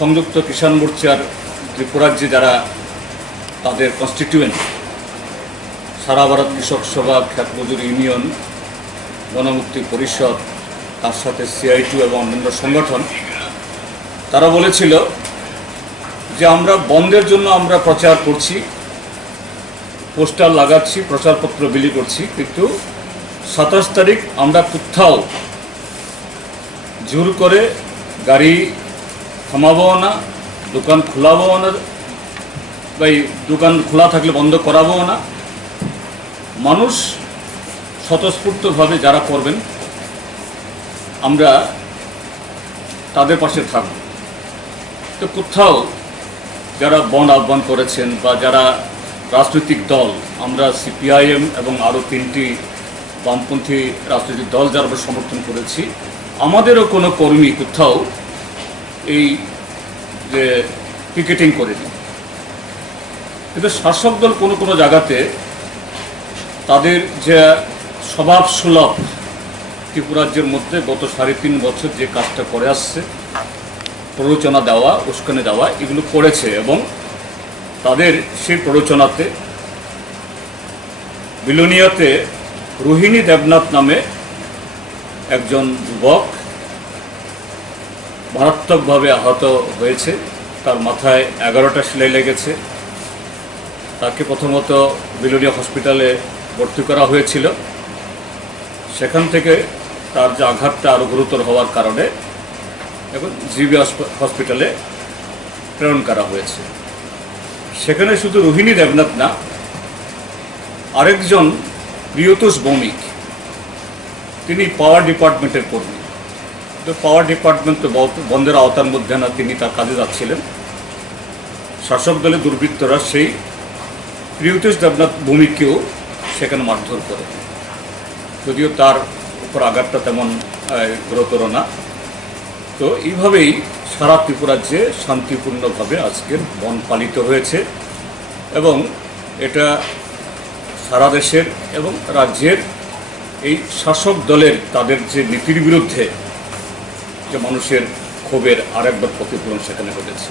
সংযুক্ত কিষাণ মোর্চার ত্রিপুরাজ্যে যারা তাদের কনস্টিটিউয়েন্ট সারা ভারত কৃষক সভা, খ্যাত মজুর ইউনিয়ন, গণমুক্তি পরিষদ, তার সাথে CITU এবং অন্যান্য সংগঠন, তারা বলেছিল যে আমরা বন্ধের জন্য আমরা প্রচার করছি, পোস্টার লাগাচ্ছি, প্রচারপত্র বিলি করছি, কিন্তু 27 তারিখ আমরা কোথাও জোর করে গাড়ি থামাবো না, দোকান খোলাবো না, বা দোকান খোলা থাকলে বন্ধ করাবো না। মানুষ স্বতঃস্ফূর্তভাবে যারা করবেন আমরা তাদের পাশে থাকব। তো কোথাও যারা বন্ধ আহ্বান করেছেন বা যারা রাজনৈতিক দল, আমরা CPIM এবং আরও 3টি বামপন্থী রাজনৈতিক দল যারা আমরা সমর্থন করেছি, আমাদেরও কোনো কর্মী কোথাও এই যে পিকেটিং করেনি। কিন্তু শাসক দল কোনো কোনো জায়গাতে তাদের যে স্বভাব সুলভ ত্রিপুরাজ্যের মধ্যে গত 3.5 বছর যে কাজটা করে আসছে, প্ররোচনা দেওয়া, উস্কানি দেওয়া, এগুলো করেছে। এবং তাদের সেই প্ররোচনাতে বিলোনিয়াতে রোহিণী দেবনাথ নামে একজন যুবক মারাত্মকভাবে আহত হয়েছে। তার মাথায় 11টা সেলাই লেগেছে। তাকে প্রথমত বিলোনিয়া হসপিটালে ভর্তি করা হয়েছিল। সেখান থেকে তার যে আঘাতটা আরও গুরুতর হওয়ার কারণে এখন জিবি হসপিটালে প্রেরণ করা হয়েছে। সেখানে শুধু রোহিণী দেবনাথ না, আরেকজন প্রিয়তোষ ভৌমিক, তিনি পাওয়ার ডিপার্টমেন্টের কর্মী। তো পাওয়ার ডিপার্টমেন্ট তো বন্ধের আওতার মধ্যে না, তিনি তার কাজে যাচ্ছিলেন। শাসক দলের দুর্বৃত্তরা সেই প্রিয়তোষ দেবনাথ ভৌমিককেও সেখানে মারধর করে, যদিও তার উপর আঘাতটা তেমন গুরুতর না। তো এইভাবেই সারা ত্রিপুরাজ্যে শান্তিপূর্ণভাবে আজকের বন্ধ পালিত হয়েছে এবং এটা সারা দেশের এবং রাজ্যের এই শাসক দলের তাদের যে নীতির বিরুদ্ধে যে মানুষের ক্ষোভের আরেকবার প্রতিফলন সেখানে ঘটেছে।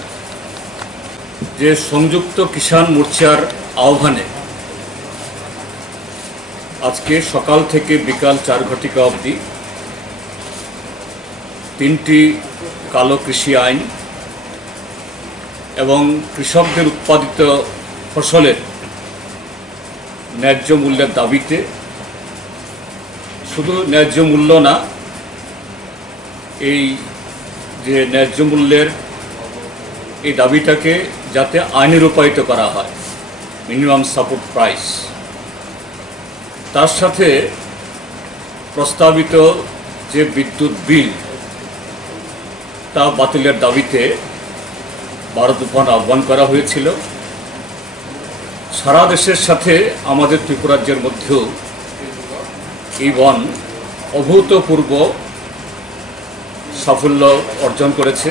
যে সংযুক্ত কিষাণ মোর্চার আহ্বানে আজকে সকাল থেকে বিকাল 4 ঘটিকা অবধি 3টি কালো কৃষি আইন এবং কৃষকদের উৎপাদিত ফসলের ন্যায্য মূল্যের দাবিতে, শুধু ন্যায্য মূল্য না, এই যে ন্যায্য মূল্যের এই দাবিটাকে যাতে আইনে রূপায়িত করা হয়, মিনিমাম সাপোর্ট প্রাইস, তার সাথে প্রস্তাবিত যে বিদ্যুৎ বিল তা বাতিলের দাবিতে ভারত বন্ধ আহ্বান করা হয়েছিল। সারা দেশের সাথে আমাদের ত্রিপুরাজ্যের মধ্যেও এই বন্ধ অভূতপূর্ব সাফল্য অর্জন করেছে।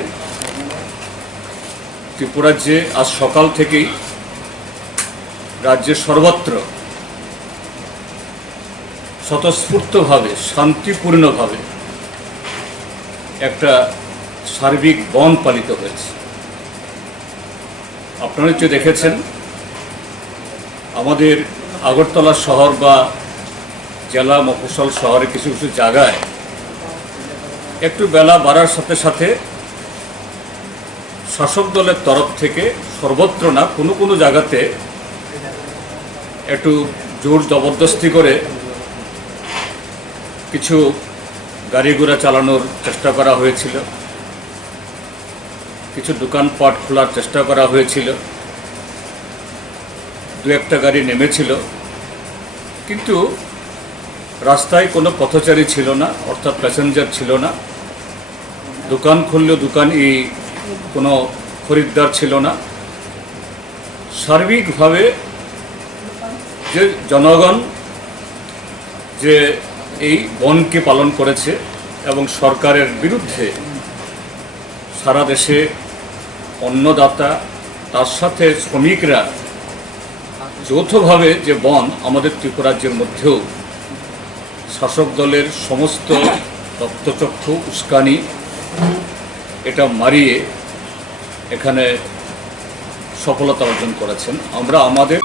ত্রিপুরাজ্যে আজ সকাল থেকেই রাজ্যের সর্বত্র স্বতঃস্ফূর্তভাবে, শান্তিপূর্ণভাবে একটা সার্বিক বন্ধ পালিত হয়েছে। আপনারা নিশ্চয়ই দেখেছেন আমাদের আগরতলা শহর বা জেলা মফস্বল শহরে কিছু কিছু জায়গায় একটু বেলা বাড়ার সাথে সাথে শাসক দলের তরফ থেকে সর্বত্র না, কোনো কোনো জায়গাতে একটু জোর জবরদস্তি করে কিছু গাড়ি ঘোড়া চালানোর চেষ্টা করা হয়েছিল, কিছু দোকানপাট খোলার চেষ্টা করা হয়েছিল, 2-1টা গাড়ি নেমেছিল, কিন্তু রাস্তায় কোনো পথচারী ছিল না, অর্থাৎ প্যাসেঞ্জার ছিল না। দোকান খুললেও কোনো খরিদ্দার ছিল না। সার্বিকভাবে যে জনগণ যে এই বনকে পালন করেছে এবং সরকারের বিরুদ্ধে সারা দেশে অন্নদাতা, তার সাথে শ্রমিকরা যৌথভাবে যে বন, আমাদের ত্রিপুরাজ্যের মধ্যেও শাসক দলের সমস্ত রক্তচক্ষু উস্কানি এটা মারিয়ে এখানে সফলতা অর্জন করেছেন। আমরা আমাদের